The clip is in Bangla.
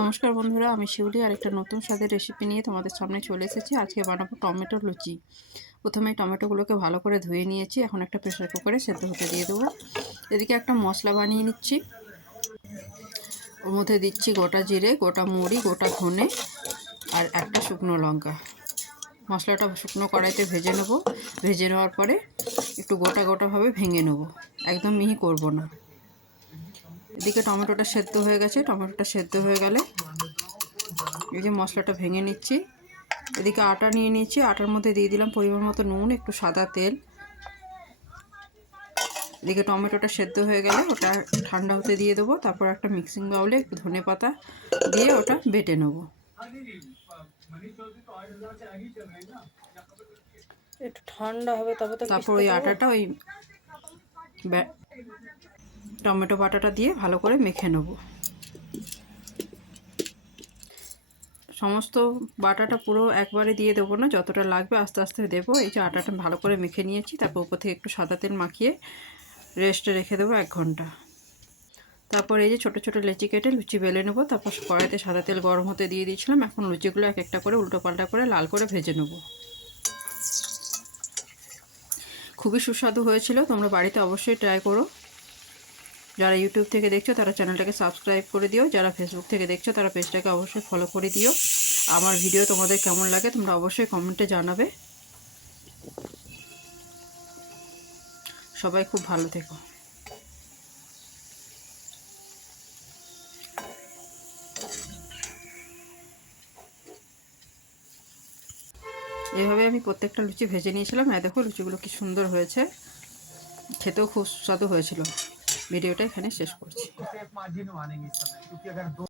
নমস্কার বন্ধুরা, আমি শিউলি আর একটা নতুন স্বাদের রেসিপি নিয়ে তোমাদের সামনে চলে এসেছি। আজকে বানাবো টমেটো লুচি। প্রথমে টমেটোগুলোকে ভালো করে ধুয়ে নিয়েছি। এখন একটা প্রেসার কুকারে সেদ্ধ হতে দিয়ে দেবো। এদিকে একটা মশলা বানিয়ে নিচ্ছি। ওর মধ্যে দিচ্ছি গোটা জিরে, গোটা মৌরি, গোটা ধনে আর একটা শুকনো লঙ্কা। মশলাটা শুকনো কড়াইতে ভেজে নেবো। ভেজে নেওয়ার পরে একটু গোটা গোটাভাবে ভেঙে নেবো, একদম মিহি করব না। এদিকে টমেটোটা সেদ্ধ হয়ে গেছে। টমেটোটা সেদ্ধ হয়ে গেলে এই যে মশলাটা ভেঙে নিচ্ছি। এদিকে আটা নিয়ে নিচ্ছি। আটার মধ্যে দিয়ে দিলাম পরিমাণ মতো নুন, একটু সাদা তেল। এদিকে টমেটোটা সেদ্ধ হয়ে গেলে ওটা ঠান্ডা হতে দিয়ে দেবো। তারপর একটা মিক্সিং বাউলে একটু ধনেপাতা দিয়ে ওটা বেটে নেব। একটু ঠান্ডা হবে তবে তো তারপর ওই আটাটা ওই টমেটো বাটাটা দিয়ে ভালো করে মেখে নেব। সমস্ত বাটাটা পুরো একবারে দিয়ে দেবো না, যতটা লাগবে আস্তে আস্তে দেবো। এই যে আটাটা ভালো করে মেখে নিয়েছি। তারপর উপর থেকে একটু সাদা তেল মাখিয়ে রেস্টে রেখে দেবো 1 ঘন্টা। তারপর এই যে ছোটো ছোটো লেচি কেটে লুচি বেলে নেবো। তারপর কড়াইতে সাদা তেল গরম হতে দিয়ে দিয়েছিলাম। এখন লুচিগুলো এক একটা করে উল্টো পাল্টা করে লাল করে ভেজে নেব। খুবই সুস্বাদু হয়েছিল, তোমরা বাড়িতে অবশ্যই ট্রাই করো। যারা ইউটিউব থেকে দেখছো তারা চ্যানেলটাকে সাবস্ক্রাইব করে দিও। যারা ফেসবুক থেকে দেখছো তারা পেজটাকে অবশ্যই ফলো করে দিও। আমার ভিডিও তোমাদের কেমন লাগে তোমরা অবশ্যই কমেন্টে জানাবে। সবাই খুব ভালো থেকো। এইভাবে আমি প্রত্যেকটা লুচি ভেজে নিয়েছিলাম। দেখো লুচিগুলো কি সুন্দর হয়েছে, খেতেও খুব সুস্বাদু হয়েছিল। ভিডিওটা এখানে শেষ করছি।